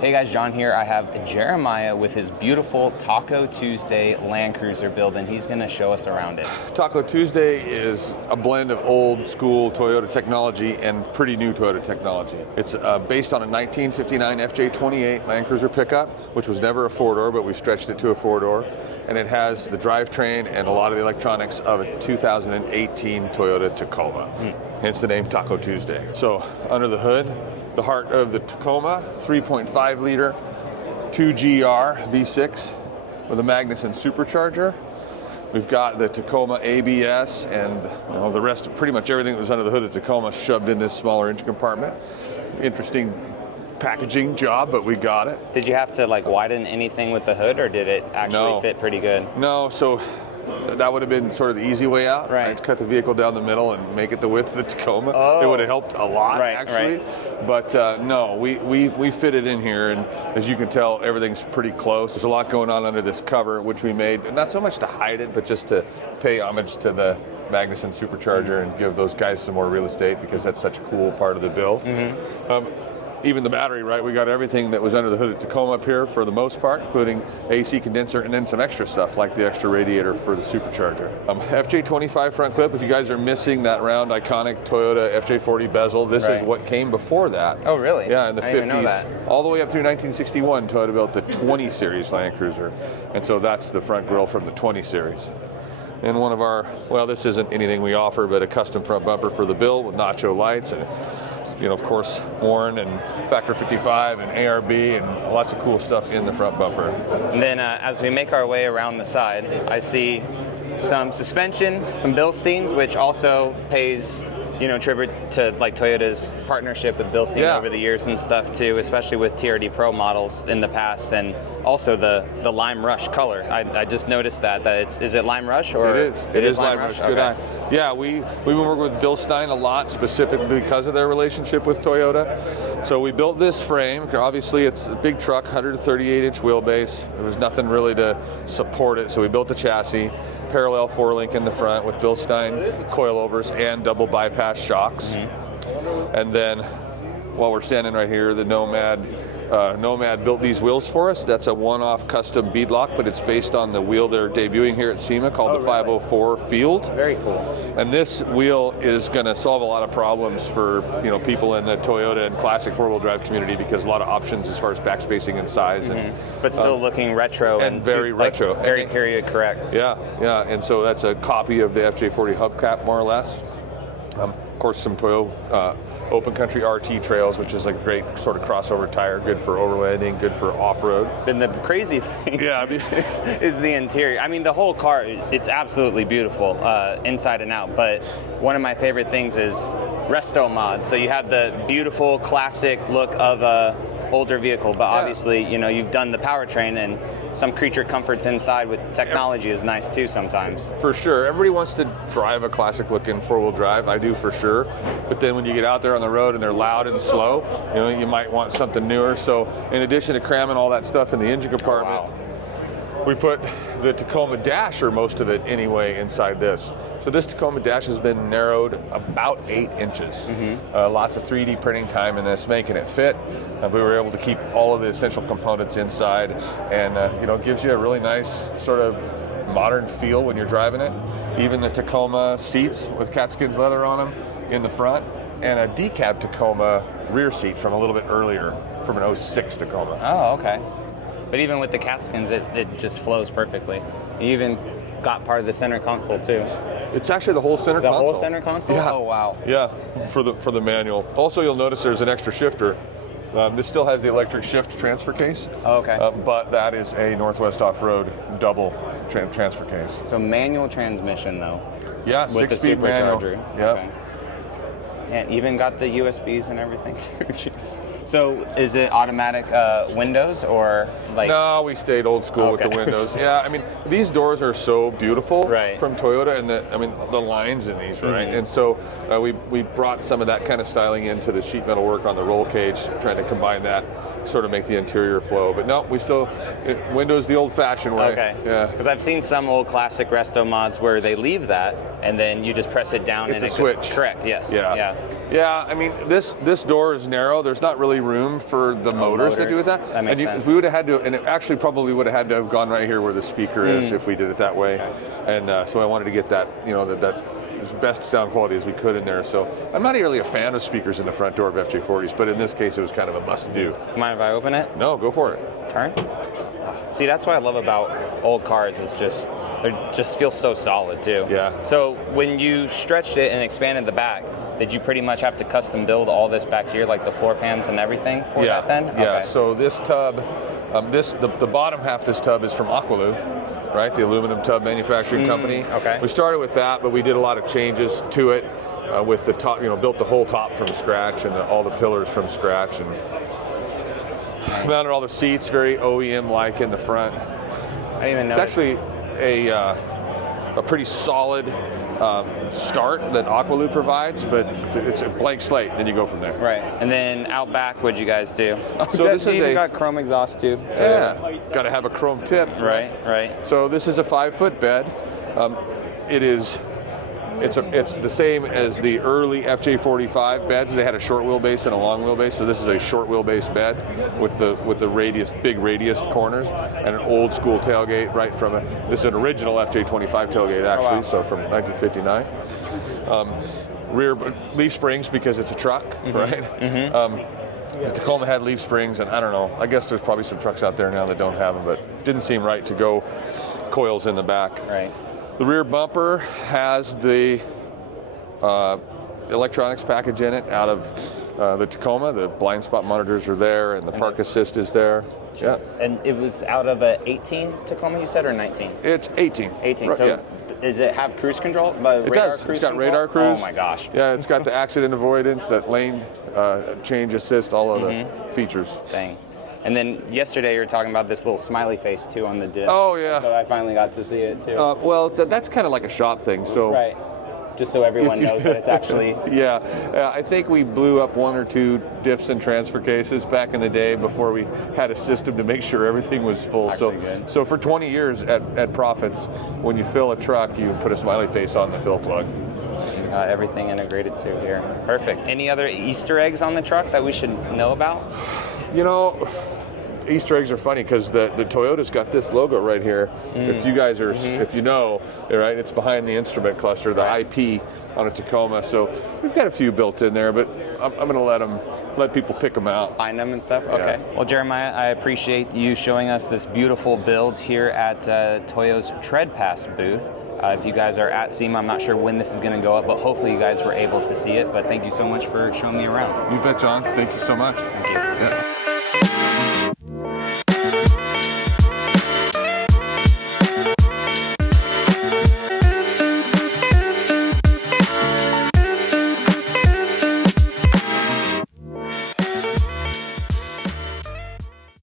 Hey guys, John here. I have Jeremiah with his beautiful Taco Tuesday Land Cruiser build, and he's going to show us around it. Taco Tuesday is a blend of old school Toyota technology and pretty new Toyota technology. It's based on a 1959 FJ28 Land Cruiser pickup, which was never a four-door, but we stretched it to a four-door. And it has the drivetrain and a lot of the electronics of a 2018 Toyota Tacoma. Hence the name Taco Tuesday. So under the hood, the heart of the Tacoma, 3.5 liter 2GR V6 with a Magnuson Supercharger. We've got the Tacoma ABS and the rest of pretty much everything that was under the hood of Tacoma shoved in this smaller engine compartment. Interesting packaging job, but we got it. Did you have to like widen anything with the hood, or did it actually fit pretty good? No, so that would have been sort of the easy way out. Right. To cut the vehicle down the middle and make it the width of the Tacoma. Oh. It would have helped a lot, actually. Right. But no, we fit it in here, and as you can tell, everything's pretty close. There's a lot going on under this cover, which we made, not so much to hide it, but just to pay homage to the Magnuson Supercharger and give those guys some more real estate, because that's such a cool part of the build. Even the battery, right? We got everything that was under the hood of Tacoma up here for the most part, including AC condenser and then some extra stuff like the extra radiator for the supercharger. FJ25 front clip. If you guys are missing that round iconic Toyota FJ40 bezel, this is what came before that. Oh, really? Yeah, in the 50s. Didn't know that. All the way up through 1961, Toyota built the 20 series Land Cruiser. And so that's the front grille from the 20 series. And one of our, well, this isn't anything we offer, but a custom front bumper for the build with nacho lights and of course, Warren and Factor 55 and ARB and lots of cool stuff in the front bumper. And then as we make our way around the side, I see some suspension, some Bilsteins, which also pays tribute to like Toyota's partnership with Bilstein over the years and stuff too, especially with TRD Pro models in the past, and also the Lime Rush color. I just noticed that is it Lime Rush, or it is Lime Rush. Good eye. Yeah, we've been working with Bilstein a lot, specifically because of their relationship with Toyota. So we built this frame. Obviously, it's a big truck, 138-inch wheelbase. There was nothing really to support it, so we built the chassis. Parallel 4-link in the front with Bilstein coilovers and double bypass shocks. And then while we're standing right here, the Nomad built these wheels for us. That's a one-off custom beadlock, but it's based on the wheel they're debuting here at SEMA called the 504 Field. Very cool. And this wheel is going to solve a lot of problems for people in the Toyota and classic four-wheel drive community, because a lot of options as far as back spacing and size, and but still looking retro and very retro, very period correct. Yeah, and so that's a copy of the FJ40 hubcap, more or less. Of course, some Toyota open country RT trails, which is like a great sort of crossover tire, good for overlanding, good for off-road. Then the crazy thing is the interior. I mean, the whole car, it's absolutely beautiful inside and out, but one of my favorite things is resto mods. So you have the beautiful classic look of a older vehicle, but obviously, you've done the powertrain, and some creature comforts inside with technology is nice too sometimes. For sure. Everybody wants to drive a classic looking four-wheel drive. I do for sure. But then when you get out there on the road and they're loud and slow, you might want something newer. So in addition to cramming all that stuff in the engine compartment, we put the Tacoma dash, or most of it anyway, inside this. So this Tacoma dash has been narrowed about 8 inches. Lots of 3D printing time in this, making it fit. We were able to keep all of the essential components inside, and it gives you a really nice sort of modern feel when you're driving it. Even the Tacoma seats with catskins leather on them in the front, and a decab Tacoma rear seat from a little bit earlier, from an 06 Tacoma. Oh, okay. But even with the catskins, it just flows perfectly. You even got part of the center console too. It's actually the whole center console. The whole center console? Yeah. Oh, wow. Yeah, for the manual. Also, you'll notice there's an extra shifter. This still has the electric shift transfer case. Oh, okay. But that is a Northwest Off-Road double transfer case. So manual transmission, though. Yeah, with 6-speed manual. Yep. Okay. And even got the USBs and everything too. Jeez. So is it automatic windows, or like? No, we stayed old school with the windows. Yeah, I mean, these doors are so beautiful from Toyota, and the lines in these, right? And so we brought some of that kind of styling into the sheet metal work on the roll cage, trying to combine that sort of make the interior flow. But no, we still, windows the old-fashioned way. Okay. Yeah. Because I've seen some old classic resto mods where they leave that, and then you just press it down. It's and a switch. Correct. Yes. Yeah. Yeah. I mean, this door is narrow. There's not really room for the motors that do with that. That makes sense. If we would have had to, and it actually probably would have had to have gone right here where the speaker is if we did it that way. Okay. And so I wanted to get that, that as best sound quality as we could in there. So I'm not really a fan of speakers in the front door of FJ40s, but in this case it was kind of a must-do. Mind if I open it? No, go for it. Turn. See, that's what I love about old cars is they just feel so solid too. Yeah. So when you stretched it and expanded the back, did you pretty much have to custom build all this back here, like the floor pans and everything for that then? Yeah. Okay. So this tub, the bottom half of this tub is from Aqualoo. Right, the aluminum tub manufacturing company. Okay. We started with that, but we did a lot of changes to it with the top, built the whole top from scratch and all the pillars from scratch, and mounted all the seats very OEM-like in the front. I didn't even know. It's actually a pretty solid start that Aqualoo provides, but it's a blank slate. Then you go from there. Right, and then out back, what'd you guys do? So this is got chrome exhaust too. Yeah, got to have a chrome tip. Right. So this is a 5-foot bed. It's the same as the early FJ45 beds. They had a short wheelbase and a long wheelbase. So this is a short wheelbase bed with the big radius corners and an old school tailgate right from it. This is an original FJ25 tailgate actually, so from 1959. Rear leaf springs because it's a truck, right? The Tacoma had leaf springs, and I don't know. I guess there's probably some trucks out there now that don't have them, but it didn't seem right to go coils in the back. Right. The rear bumper has the electronics package in it out of the Tacoma. The blind spot monitors are there, and the park assist is there. Yes. And it was out of a 18 Tacoma, you said, or 19? It's 18. 18. Right, so does it have cruise control? It does. It's got radar cruise. Oh my gosh. Yeah, it's got the accident avoidance, that lane change assist, all of the features. Dang. And then yesterday you were talking about this little smiley face too on the diff. Oh yeah. So I finally got to see it too. Well, that's kind of like a shop thing. So right. Just so everyone knows that it's actually. Yeah, I think we blew up 1 or 2 diffs and transfer cases back in the day before we had a system to make sure everything was full. So for 20 years at Proffitt's, when you fill a truck, you put a smiley face on the fill plug. Everything integrated too here. Perfect. Any other Easter eggs on the truck that we should know about? Easter eggs are funny because the Toyota's got this logo right here. If you guys are, if you know, right, it's behind the instrument cluster, the IP on a Tacoma. So we've got a few built in there, but I'm going to let people pick them out. Find them and stuff? Okay. Well, Jeremiah, I appreciate you showing us this beautiful build here at Toyo's Tread Pass booth. If you guys are at SEMA, I'm not sure when this is going to go up, but hopefully you guys were able to see it. But thank you so much for showing me around. You bet, John. Thank you so much. Thank you. Yeah.